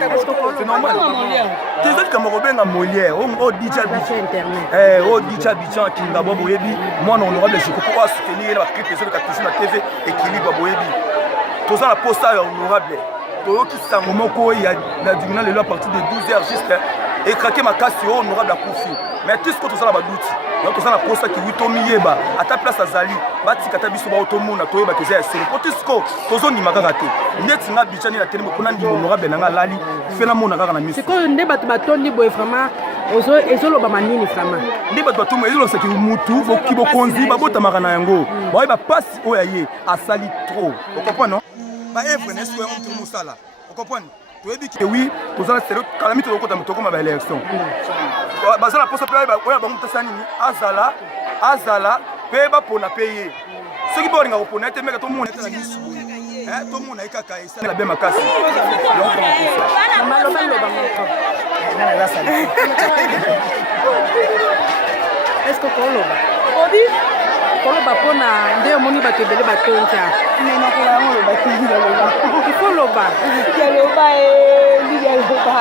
C'est normal. Tu sais que Marobenga Molière, on dit Abidjan qui n'a pas boyebi. Moi on aura les chicos pour soutenir la clip sur la TV équilibre boyebi. Tout ça la poste honorable. Pour qui ça moment quoi il y a la dimanche le à partir de 12h juste et craquer ma casse honorable à Koufi. Mais tout ce que tout ça la badouti. Donc tout ça la poste qui oui tomiyeba à ta place à Zali. Bati kata biso ba otomona toyeba que c'est sur pour tout ce que tozo ni makaraté. Net nga Abidjan la télé ko nandi honorable na lali fena mona kaka na miso. C'est quoi ne bat batondi boy vraiment ozo ezolo ba manini vraiment. Ne bat batomo ezolo c'est que mutu ki bokonzi ba botamaka na yango. Ba ba passe oyaye a sali trop. Vous comprenez non? Ba evre n'est ce on tout musala. Vous comprenez? Oui, tout ça c'est calamité au côté de Motoko ma élection. Bah ça la poste payer bah ouais bah on t'a nini azala payer bah pour na payer. Ce qui peut rien pour net mais tout le monde est là nice. Hein tout le monde est kaka ça la bien ma casse. Est-ce que koloba? Obi koloba pona ndio moni ba tebele ba tonja. Nena kola ngolo ba tinga loba. Koloba. Koloba liya loba.